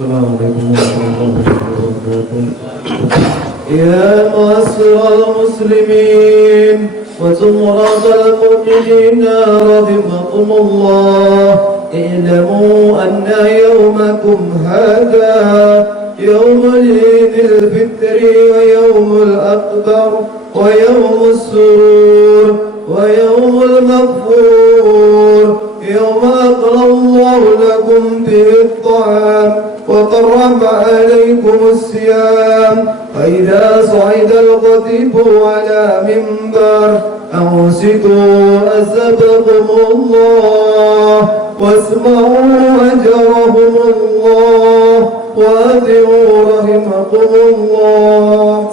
Assalamualaikum warahmatullahi wabarakatuh. Ya ma'asyiral muslimin wa zumratal mu'minin rahimakumullah, i'lamu anna yawmakum hadha yawmul idil fitri wa yawmul akbar wa yawmus surur wa yawmul maghfur, yawma aqra Allah lakum fihi at-ta'am وقرب عليكم الصيام، فإذا صعد الخطيب على منبر أنصتوا أسبقكم الله واسمعوا أجرهم الله وأطيعوا رحمكم الله.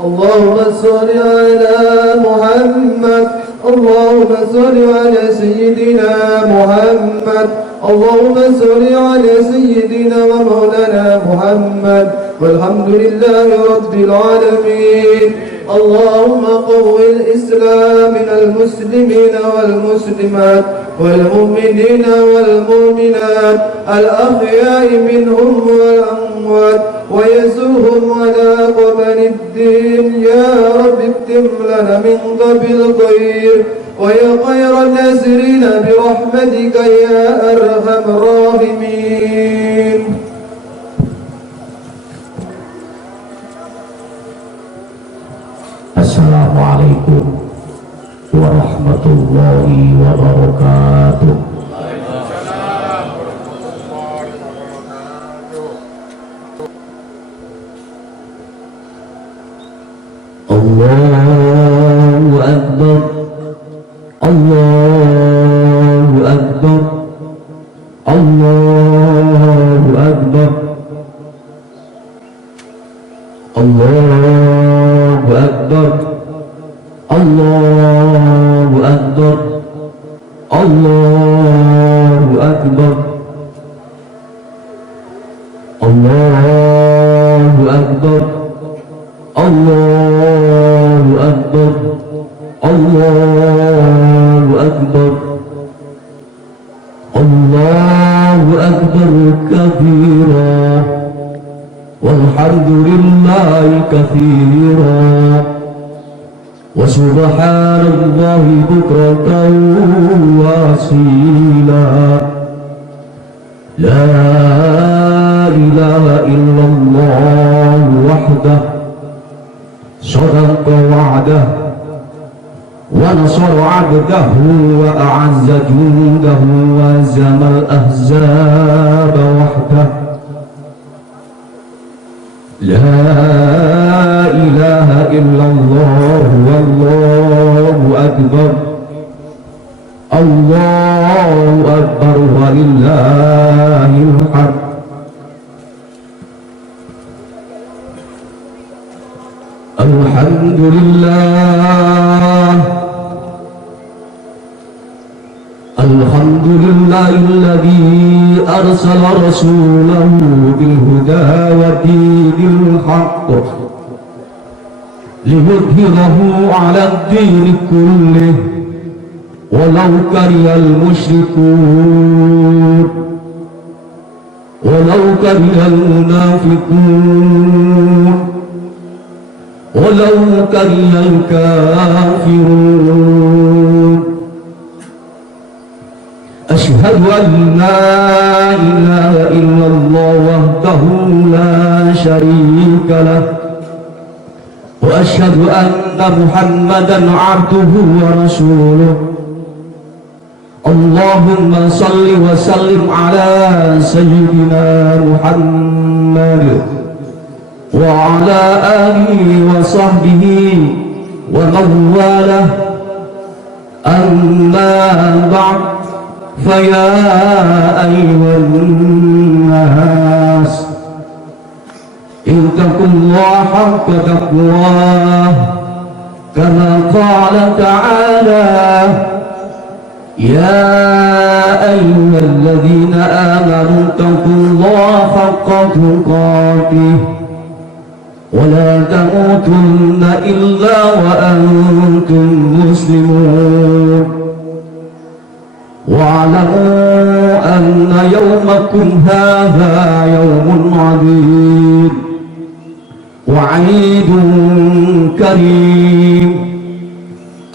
اللهم صل على محمد، اللهم صل على سيدنا محمد، اللهم صل على سيدنا ومولانا محمد، والحمد لله رب العالمين. اللهم قوي الإسلام من المسلمين والمسلمات والمؤمنين والمؤمنات الأحياء منهم والأموات، ويسرهم على قمر الدين. يا رب اكتم لنا من قبل الخير، ويا خير الناصرين برحمتك يا أرحم الراحمين. Assalamualaikum warahmatullahi wabarakatuh. Allahu Akbar, Allahu Akbar, Allahu Akbar, Allahu Akbar, Allahu Akbar, Allahu Akbar, Allahu Akbar, Allahu Akbar, Allahu Akbar, Allahu Akbar kabira, walhamdulillahi katsira, wa subhanallahi bukratan wa asila. La ilaha illallah wahdah sadaqa wa'dah wa nasara 'abdahu wa a'azza jundahu wa zamal ahzaba wahdah. La ilaha illallah wallahu akbar, Allahu akbar walillahil hamd. Alhamdulillah, alhamdulillahilladzi arsala rasulahu bil huda wa dinil haqq liyudhhirahu 'ala ad-din kullih walau karihal musyrikun walau karihal munafiqun walau karihal kafirun. Asyhadu an la ilaha illallah wahdahu la syarika lah, wa asyhadu anna Muhammadan 'abduhu wa rasuluh. Allahumma salli wa sallim ala sayyidina Muhammad wa ala alihi wa sahbihi wa mawalah. Amma ba'd, faya ayyuhan nas ittaqullaha haqqa taqwah, kama qala ta'ala ya ayyuhalladzina amanu ittaqullaha haqqa tuqatih wa la tamutunna illa wa antum muslimun. واعلموا أن يومكم هذا يوم عظيم وعيد كريم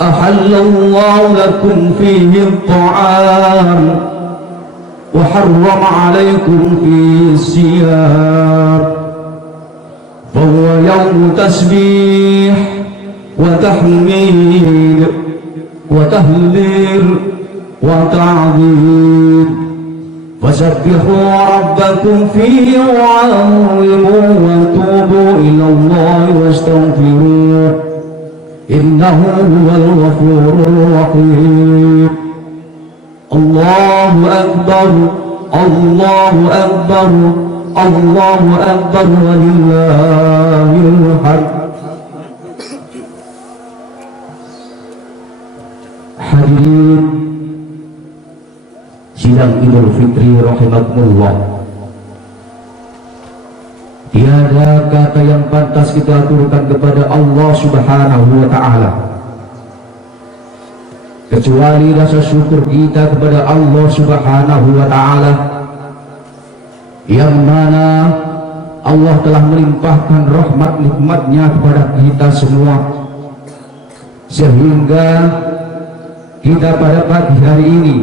أحل الله لكم فيه الطعام وحرم عليكم فيه الصيام فهو يوم تسبيح وتحميد وتهليل وتعظيم فسبحوا ربكم فيه وعظموه وتوبوا إلى الله واستغفروه إنه هو الغفور الرحيم الله أكبر الله أكبر الله أكبر ولله الحمد. Hadirin sidang Idul Fitri rahimakumullah, tiada kata yang pantas kita aturkan kepada Allah Subhanahu wa ta'ala kecuali rasa syukur kita kepada Allah Subhanahu wa ta'ala, yang mana Allah telah melimpahkan rahmat nikmatnya kepada kita semua, sehingga kita pada pagi hari ini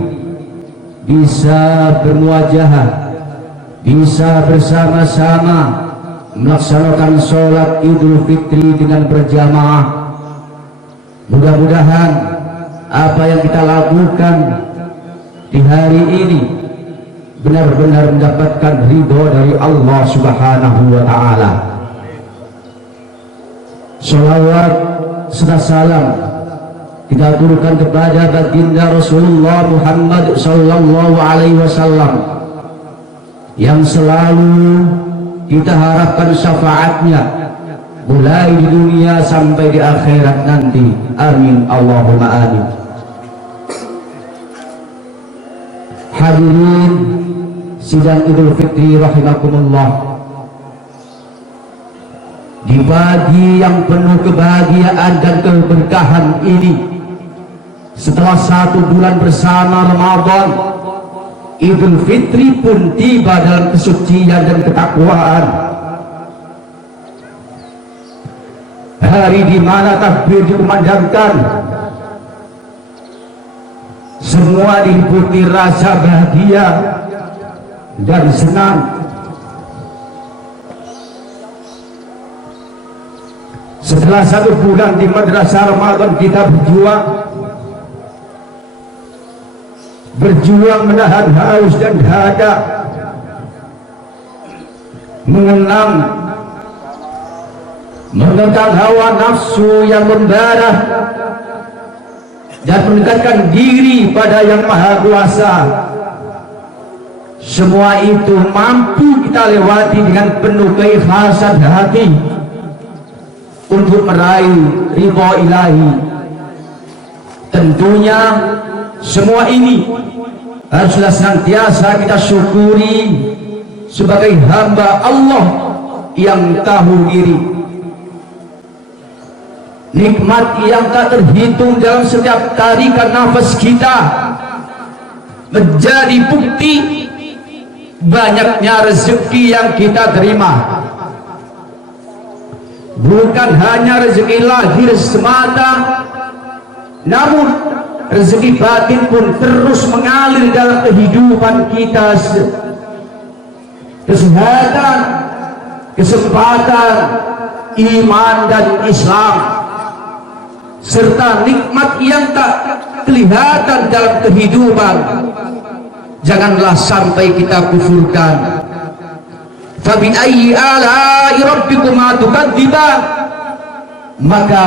bisa bermuajahah, bisa bersama-sama melaksanakan sholat Idul Fitri dengan berjamaah. Mudah-mudahan apa yang kita lakukan di hari ini benar-benar mendapatkan ridho dari Allah Subhanahu wa ta'ala. Sholawat serta salam kita aturkan kepada baginda Rasulullah Muhammad sallallahu alaihi wasallam yang selalu kita harapkan syafaatnya mulai di dunia sampai di akhirat nanti. Amin Allahumma amin. Hadirin sidang Idul Fitri rahimakumullah, di pagi yang penuh kebahagiaan dan keberkahan ini, setelah 1 bulan bersama Ramadan, Idul Fitri pun tiba dalam kesucian dan ketakwaan. Hari di mana takbir dikumandangkan, semua diliputi rasa bahagia dan senang. Setelah 1 bulan di madrasah Ramadan kita berjuang menahan haus dan dahaga, menentang hawa nafsu yang membara dan mendekatkan diri pada Yang Maha Kuasa. Semua itu mampu kita lewati dengan penuh keikhlasan hati untuk meraih ridha ilahi. Tentunya semua ini haruslah senantiasa kita syukuri sebagai hamba Allah yang tahu diri. Nikmat yang tak terhitung dalam setiap tarikan nafas kita menjadi bukti banyaknya rezeki yang kita terima. Bukan hanya rezeki lahir semata, namun rezeki batin pun terus mengalir dalam kehidupan kita. Kesehatan, kesempatan, iman dan Islam, serta nikmat yang tak kelihatan dalam kehidupan, janganlah sampai kita kufurkan. Fabi ayyi ala'i rabbikuma tukadziban, maka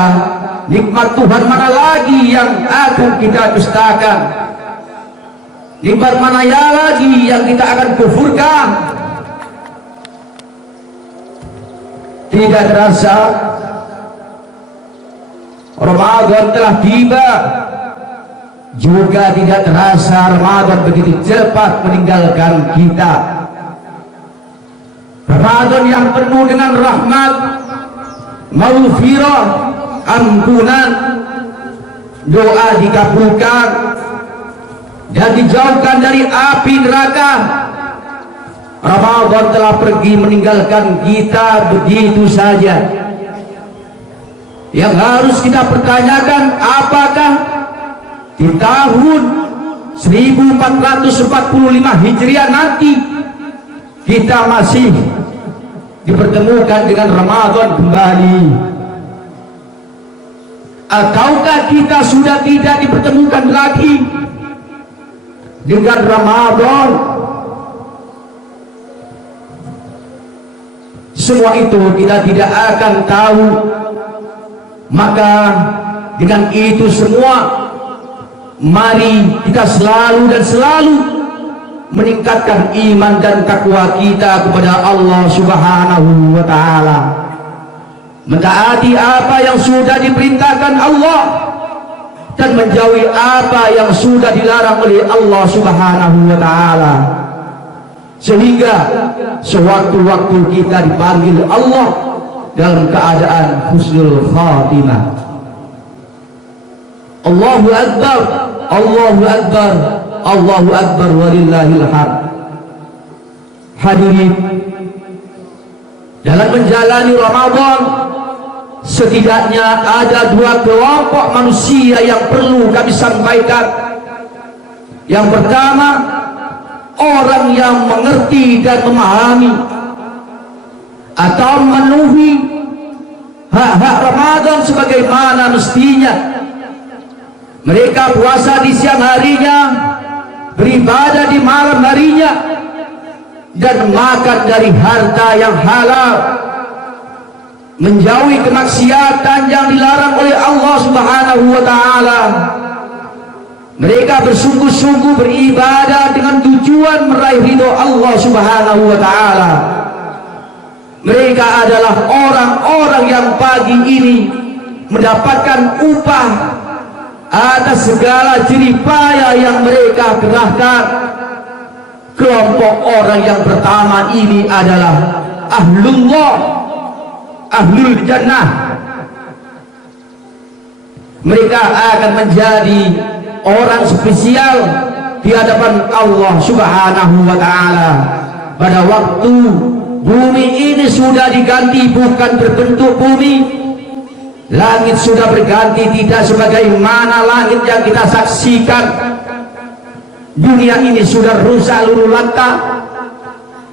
nikmat Tuhan mana lagi yang akan kita dustakan? Nikmat mana lagi yang kita akan kufurkan? Tidak terasa Ramadan telah tiba, juga tidak terasa Ramadan begitu cepat meninggalkan kita. Ramadan yang penuh dengan rahmat, maghfirah, ampunan, doa dikabulkan, dan dijauhkan dari api neraka. Ramadan telah pergi meninggalkan kita begitu saja. Yang harus kita pertanyakan, apakah di tahun 1445 Hijriah nanti kita masih dipertemukan dengan Ramadan kembali, ataukah kita sudah tidak dipertemukan lagi dengan Ramadan? Semua itu kita tidak akan tahu. Maka dengan itu semua, mari kita selalu dan selalu meningkatkan iman dan takwa kita kepada Allah Subhanahu wa ta'ala, mentaati apa yang sudah diperintahkan Allah dan menjauhi apa yang sudah dilarang oleh Allah Subhanahu wa ta'ala, sehingga sewaktu-waktu kita dipanggil Allah dalam keadaan husnul khatimah. Allahu Akbar, Allahu Akbar, Allahu Akbar, walillahil hamd. Hadirin, dalam menjalani Ramadan setidaknya ada dua kelompok manusia yang perlu kami sampaikan. Yang pertama, orang yang mengerti dan memahami atau memenuhi hak-hak Ramadan sebagaimana mestinya. Mereka puasa di siang harinya, beribadah di malam harinya, dan makan dari harta yang halal, menjauhi kemaksiatan yang dilarang oleh Allah Subhanahu wa ta'ala. Mereka bersungguh-sungguh beribadah dengan tujuan meraih ridho Allah Subhanahu wa ta'ala. Mereka adalah orang-orang yang pagi ini mendapatkan upah atas segala jerih payah yang mereka kerahkan. Kelompok orang yang pertama ini adalah ahlullah, ahlul jannah. Mereka akan menjadi orang spesial di hadapan Allah Subhanahu wa ta'ala pada waktu bumi ini sudah diganti bukan berbentuk bumi. Langit sudah berganti tidak sebagaimana langit yang kita saksikan. Dunia ini sudah rusak luluh lantak,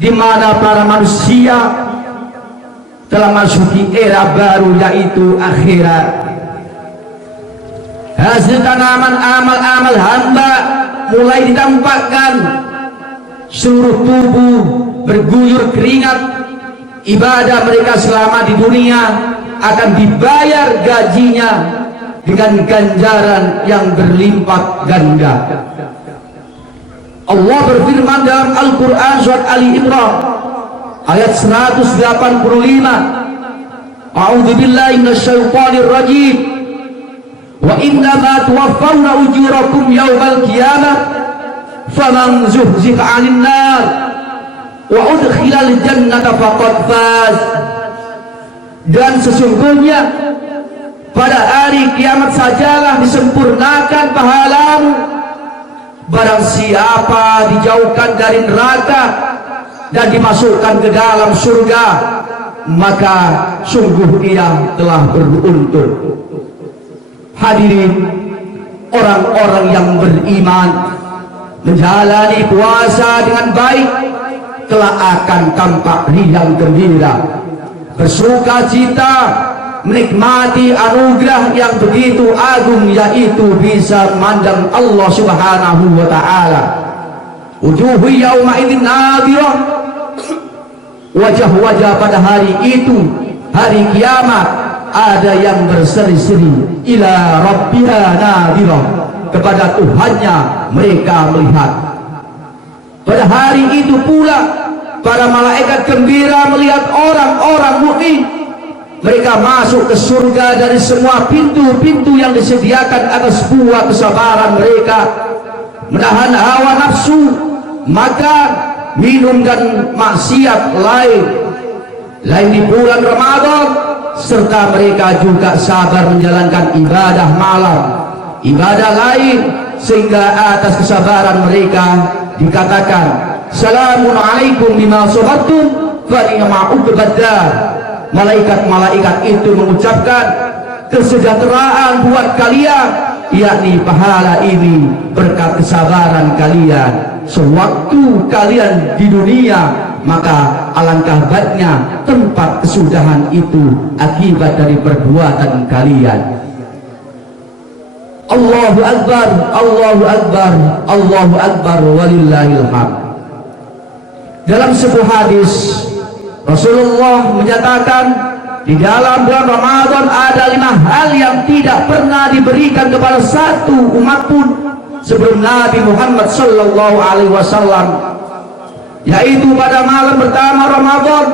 di mana para manusia telah masuki era baru, yaitu akhirat. Hasil tanaman amal-amal hamba mulai ditampakkan. Seluruh tubuh berguyur keringat. Ibadah mereka selama di dunia akan dibayar gajinya dengan ganjaran yang berlimpah ganda. Allah berfirman dalam Al-Quran surat Ali Imran ayat 185, A'udzu billahi minasyaitonir rajim, wa innama tuwaffawna ujurakum yaumal qiyamah faman zuhziha 'anil nar wa udkhilal jannata faqad faz. Dan sesungguhnya pada hari kiamat sajalah disempurnakan pahalamu. Barang siapa dijauhkan dari neraka dan dimasukkan ke dalam surga, maka sungguh ia telah beruntung. Hadirin, orang-orang yang beriman menjalani puasa dengan baik telah akan tampak riang gembira, bersuka cita, menikmati anugerah yang begitu agung, yaitu bisa memandang Allah Subhanahu wa ta'ala. Wujuhu yawma idzin nadhirah, wajah-wajah pada hari itu, hari kiamat, ada yang berseri-seri, ila rabbiha nadhirah, kepada Tuhannya mereka melihat. Pada hari itu pula para malaikat gembira melihat orang-orang mukmin. Mereka masuk ke surga dari semua pintu-pintu yang disediakan atas buah kesabaran mereka, menahan hawa nafsu, makan, minum dan maksiat lain di bulan Ramadan, serta mereka juga sabar menjalankan ibadah malam, ibadah lain sehingga atas kesabaran mereka dikatakan salamun alaikum bima sabartum fa ni'ma uqbad dar. Malaikat-malaikat itu mengucapkan kesejahteraan buat kalian, yakni pahala ini berkat kesabaran kalian sewaktu kalian di dunia, maka alangkah baiknya tempat kesudahan itu akibat dari perbuatan kalian. Allahu Akbar, Allahu Akbar, Allahu Akbar, walillahil hamd. Dalam sebuah hadis Rasulullah menyatakan di dalam bulan Ramadan ada 5 hal yang tidak pernah diberikan kepada satu umat pun sebelum Nabi Muhammad sallallahu alaihi wasallam, yaitu pada malam pertama Ramadan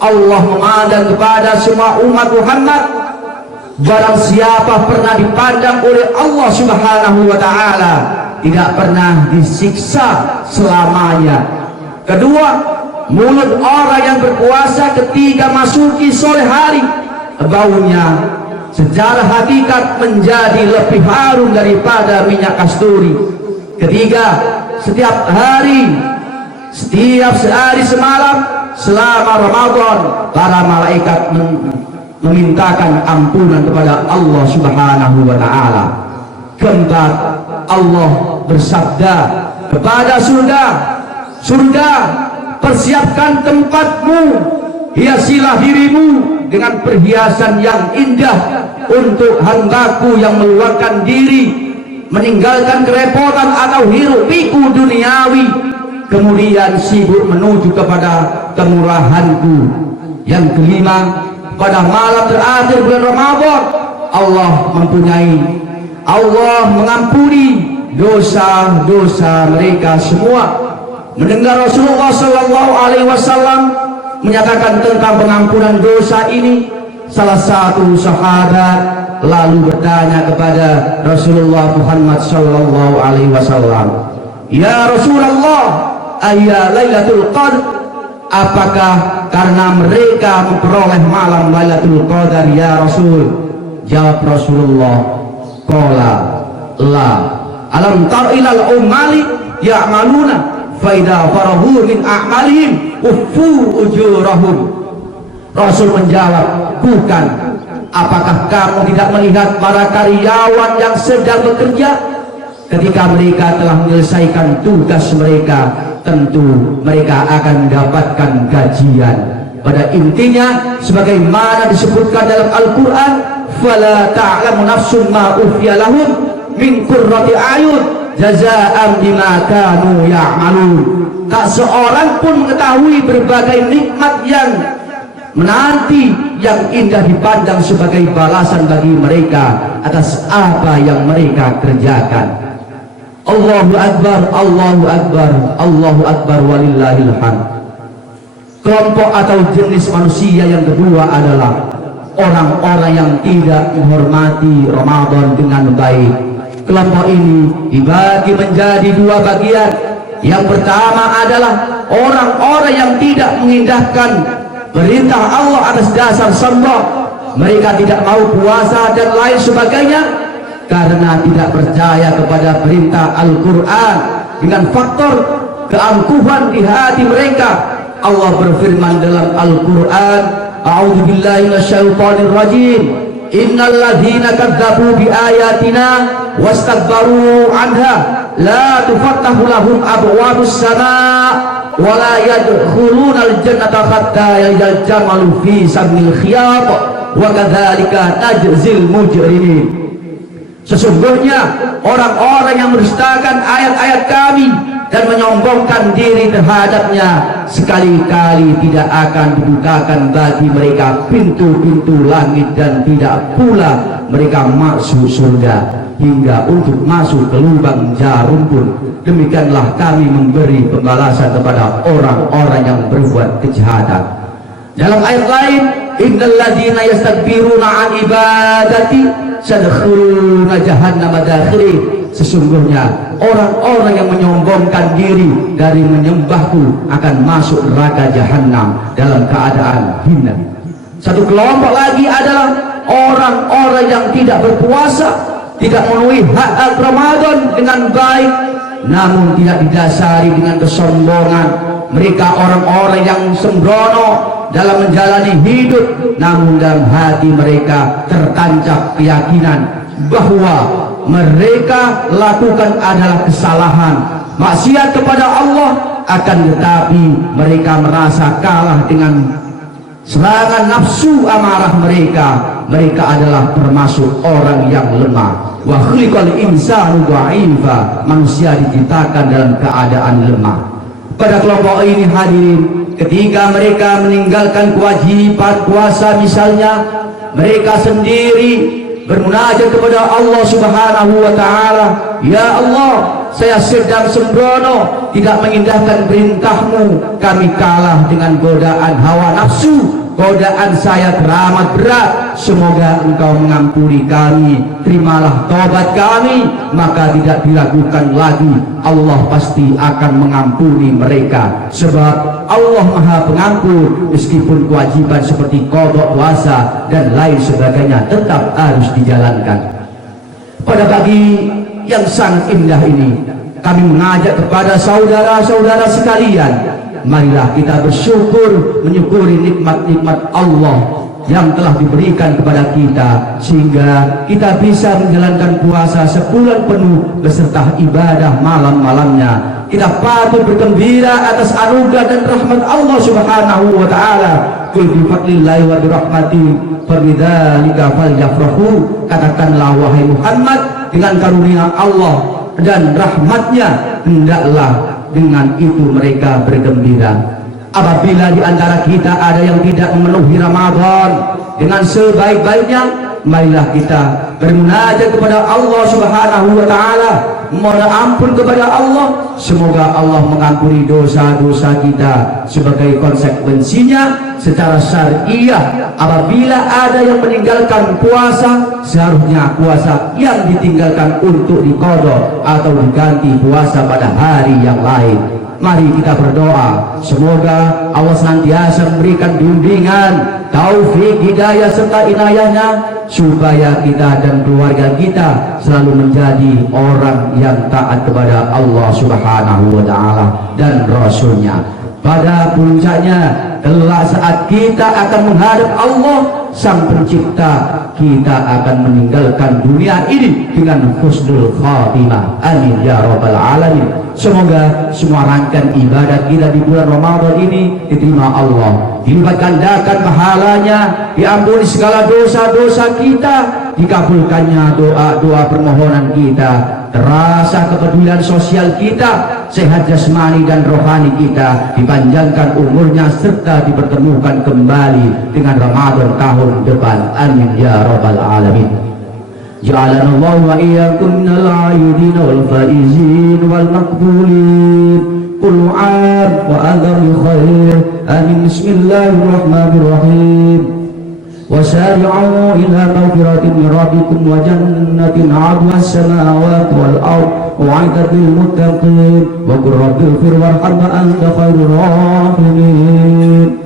Allah memandang kepada semua umat Muhammad. Barang siapa pernah dipandang oleh Allah Subhanahu wa taala tidak pernah disiksa selamanya. Kedua, mulut orang yang berpuasa ketika masuki sore hari, baunya secara hakikat menjadi lebih harum daripada minyak kasturi. Ketiga, setiap hari, setiap sehari semalam selama Ramadan para malaikat memintakan ampunan kepada Allah Subhanahu wa taala. Keempat, Allah bersabda kepada surga, surga, persiapkan tempatmu, hiasilah dirimu dengan perhiasan yang indah untuk hambaku yang meluangkan diri, meninggalkan kerepotan atau hiruk pikuk duniawi, kemudian sibuk menuju kepada kemurahanku. Yang kelima, pada malam terakhir bulan Ramadan Allah mengampuni dosa-dosa mereka semua. Mendengar Rasulullah sallallahu alaihi wasallam menyatakan tentang pengampunan dosa ini, salah satu sahabat lalu bertanya kepada Rasulullah Muhammad sallallahu alaihi wasallam, "Ya Rasulullah, ayya Lailatul Qadar? Apakah karena mereka memperoleh malam Lailatul Qadar ya Rasul?" Jawab Rasulullah, "Qala la alam tar ilal ummali ya'maluna faida farahu min a'malihim uffu ujurahum." Rasul menjawab, "Bukan. Apakah kamu tidak melihat para karyawan yang sedang bekerja? Ketika mereka telah menyelesaikan tugas mereka, tentu mereka akan mendapatkan gajian." Pada intinya sebagaimana disebutkan dalam Al-Quran, "Fala ta'lamu nafsun ma ukhfiya lahum min qurrati a'yun jazaa'an bima kanu ya'malun." Tak seorang pun mengetahui berbagai nikmat yang menanti yang indah dipandang sebagai balasan bagi mereka atas apa yang mereka kerjakan. Allahu Akbar, Allahu Akbar, Allahu Akbar, walillahil hamd. Kelompok atau jenis manusia yang kedua adalah orang-orang yang tidak menghormati Ramadan dengan baik. Kelompok ini dibagi menjadi 2 bagian. Yang pertama adalah orang-orang yang tidak mengindahkan perintah Allah atas dasar sombong. Mereka tidak mau puasa dan lain sebagainya karena tidak percaya kepada perintah Al-Quran. Dengan faktor keangkuhan di hati mereka, Allah berfirman dalam Al-Quran, "A'udzu billahi minasyaitonir rajim. Innal ladzina kadzdzabu bi ayatina wastakbaru anha la tufattahu lahum abwabus samaa wa la yadkhulunal jannata hatta yaljal jamalu fi samil khiyat wa kadzalika najzil mujrimin." Sesungguhnya orang-orang yang mendustakan ayat-ayat kami dan menyombongkan diri terhadapnya, sekali-kali tidak akan dibukakan bagi mereka pintu-pintu langit dan tidak pula mereka masuk surga hingga untuk masuk ke lubang jarum pun. Demikianlah kami memberi pembalasan kepada orang-orang yang berbuat kejahatan. Dalam ayat lain, "Innal ladzina yastakbiruna an ibadati sadkhuluna jahannama dakhirin." Sesungguhnya orang-orang yang menyombongkan diri dari menyembahku akan masuk neraka jahanam dalam keadaan hina. Satu kelompok lagi adalah orang-orang yang tidak berpuasa tidak memenuhi hak Ramadan dengan baik, namun tidak didasari dengan kesombongan. Mereka orang-orang yang sembrono dalam menjalani hidup, namun dalam hati mereka tertancap keyakinan bahwa mereka lakukan adalah kesalahan, maksiat kepada Allah, akan tetapi mereka merasa kalah dengan serangan nafsu amarah mereka. Mereka adalah termasuk orang yang lemah. Wa khuliqal insanu dha'ifa, manusia diciptakan dalam keadaan lemah. Pada kelompok ini hadirin, ketika mereka meninggalkan kewajiban puasa misalnya, mereka sendiri bermunajat kepada Allah Subhanahu wa taala, ya Allah, saya sedang sembrono, tidak mengindahkan perintahmu, kami kalah dengan godaan hawa nafsu, godaan saya teramat berat, semoga engkau mengampuni kami, terimalah tobat kami. Maka tidak diragukan lagi, Allah pasti akan mengampuni mereka, sebab Allah Maha Pengampun. Meskipun kewajiban seperti qada puasa dan lain sebagainya tetap harus dijalankan. Pada pagi yang sangat indah ini, kami mengajak kepada saudara-saudara sekalian, marilah kita bersyukur, menyukuri nikmat-nikmat Allah yang telah diberikan kepada kita, sehingga kita bisa menjalankan puasa sebulan penuh beserta ibadah malam-malamnya. Kita patut bergembira atas anugerah dan rahmat Allah Subhanahu wa taala. Qul bi fadlillahi wa bi rahmatihi fabidzalika falyafrahu. Katakanlah wahai Muhammad, dengan karunia Allah dan rahmatnya hendaklah dengan itu mereka bergembira. Apabila di antara kita ada yang tidak memenuhi Ramadan dengan sebaik-baiknya, marilah kita bermunajat kepada Allah Subhanahu wa taala, mohon ampun kepada Allah, semoga Allah mengampuni dosa-dosa kita. Sebagai konsekuensinya secara syariah, apabila ada yang meninggalkan puasa, seharusnya puasa yang ditinggalkan untuk diqadha atau diganti puasa pada hari yang lain. Mari kita berdoa, semoga Allah senantiasa memberikan bimbingan, taufik, hidayah serta inayahnya, supaya kita dan keluarga kita selalu menjadi orang yang taat kepada Allah Subhanahu wa taala dan Rasulnya. Pada puncaknya kelak saat kita akan menghadap Allah Sang Pencipta, kita akan meninggalkan dunia ini dengan husnul khatimah. Amin ya rabbal alamin. Semoga semua rangkaian ibadat kita di bulan Ramadan ini diterima Allah, dilipat gandakan pahalanya, diampuni segala dosa-dosa kita, dikabulkannya doa-doa permohonan kita, terasa kepedulian sosial kita, sehat jasmani dan rohani kita, dipanjangkan umurnya serta dipertemukan kembali dengan Ramadan tahun depan. Amin ya rabbal alamin. Ja'alana Allah wa iyyakum minal 'aidin wal faizin wal maqbulin. Qul 'am wa adhar khair. Amin. Bismillahirrahmanirrahim. Wasari'u ila maghfiratin min rabbikum wa jannatin 'arduha as-samawati wal ardh u'iddat lil muttaqin wa qur rabbighfir warham wa anta khairur rahimin.